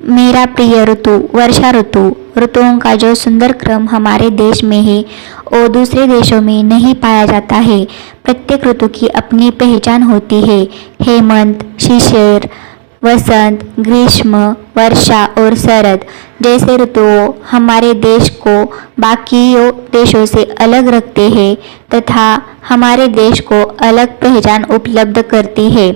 मेरा प्रिय ऋतु वर्षा ऋतु। ऋतुओं का जो सुंदर क्रम हमारे देश में है और दूसरे देशों में नहीं पाया जाता है। प्रत्येक ऋतु की अपनी पहचान होती है। हेमंत, शिशिर, वसंत, ग्रीष्म, वर्षा और शरद जैसे ऋतुओं हमारे देश को बाकी देशों से अलग रखते हैं तथा हमारे देश को अलग पहचान उपलब्ध करती है।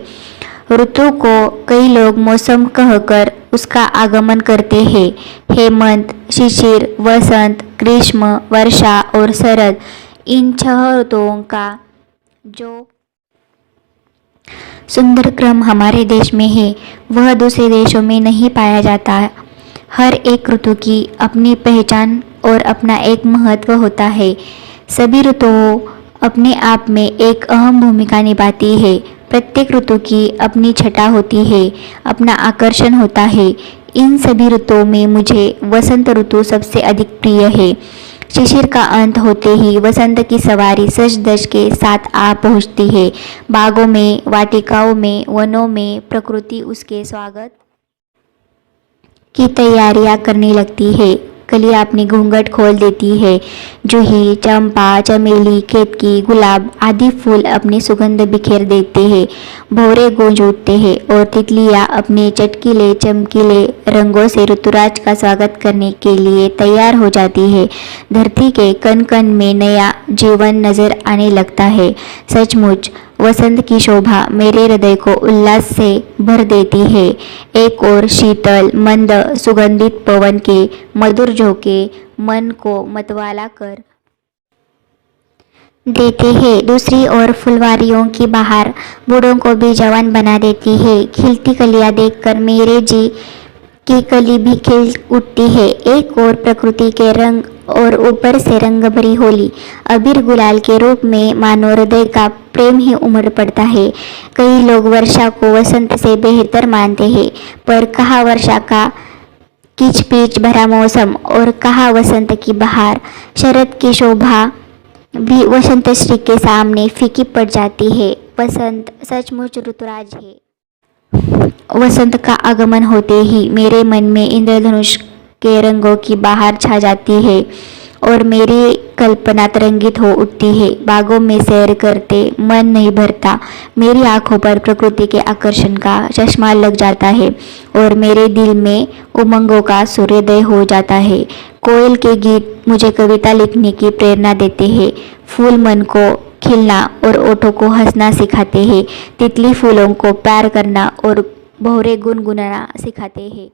ऋतु को कई लोग मौसम कहकर उसका आगमन करते हैं। हेमंत, शिशिर, वसंत, ग्रीष्म, वर्षा और शरद इन 6 ऋतुओं का जो सुंदर क्रम हमारे देश में है वह दूसरे देशों में नहीं पाया जाता। हर एक ऋतु की अपनी पहचान और अपना एक महत्व होता है। सभी ऋतुओं अपने आप में एक अहम भूमिका निभाती है। प्रत्येक ऋतु की अपनी छटा होती है, अपना आकर्षण होता है। इन सभी ऋतुओं में मुझे वसंत ऋतु सबसे अधिक प्रिय है। शिशिर का अंत होते ही वसंत की सवारी सज धज के साथ आ पहुंचती है। बागों में, वाटिकाओं में, वनों में प्रकृति उसके स्वागत की तैयारियां करने लगती है। कलियां अपनी घूंघट खोल देती है। जूही, चंपा, चमेली, केतकी, गुलाब आदि फूल अपनी सुगंध बिखेर देते हैं। भौरे गूंज उठते हैं और तितलियां अपने चटकीले चमकीले रंगों से ऋतुराज का स्वागत करने के लिए तैयार हो जाती है। धरती के कण कण में नया जीवन नजर आने लगता है। सचमुच वसंत की शोभा मेरे हृदय को उल्लास से भर देती है। एक और शीतल मंद सुगंधित पवन के मधुर झोंके मन को मतवाला कर देते हैं। दूसरी ओर फुलवारियों की बहार बूढ़ों को भी जवान बना देती है। खिलती कलियां देखकर मेरे जी की कली भी खिल उठती है। एक और प्रकृति के रंग और ऊपर से रंग भरी होली अबीर गुलाल के रूप में मानो हृदय का प्रेम ही उमड़ पड़ता है। कई लोग वर्षा को वसंत से बेहतर मानते हैं, पर कहा वर्षा का किचपिच भरा मौसम और कहा वसंत की बहार। शरद की शोभा भी वसंत श्री के सामने फीकी पड़ जाती है। वसंत सचमुच ऋतुराज है। वसंत का आगमन होते ही मेरे मन में इंद्रधनुष के रंगों की बहार छा जाती है और मेरी कल्पना तरंगित हो उठती है। बागों में सैर करते मन नहीं भरता। मेरी आंखों पर प्रकृति के आकर्षण का चश्मा लग जाता है और मेरे दिल में उमंगों का सूर्योदय हो जाता है। कोयल के गीत मुझे कविता लिखने की प्रेरणा देते हैं। फूल मन को खिलना और ओठों को हंसना सिखाते हैं। तितली फूलों को प्यार करना और भौरे गुनगुनाना सिखाते हैं।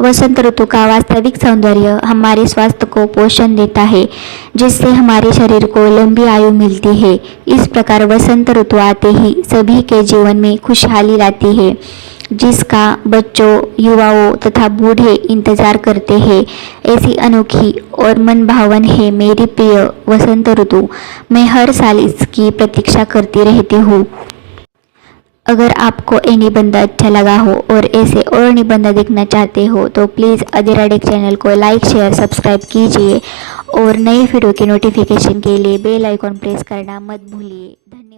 वसंत ऋतु का वास्तविक सौंदर्य हमारे स्वास्थ्य को पोषण देता है, जिससे हमारे शरीर को लंबी आयु मिलती है। इस प्रकार वसंत ऋतु आते ही सभी के जीवन में खुशहाली लाती है, जिसका बच्चों, युवाओं तथा बूढ़े इंतजार करते हैं। ऐसी अनोखी और मन भावन है मेरी प्रिय वसंत ऋतु। मैं हर साल इसकी प्रतीक्षा करती रहती हूँ। अगर आपको ये निबंध अच्छा लगा हो और ऐसे और निबंध देखना चाहते हो तो प्लीज़ अधिराडिक चैनल को लाइक, शेयर, सब्सक्राइब कीजिए और नई वीडियो की नोटिफिकेशन के लिए बेल आइकॉन प्रेस करना मत भूलिए। धन्यवाद।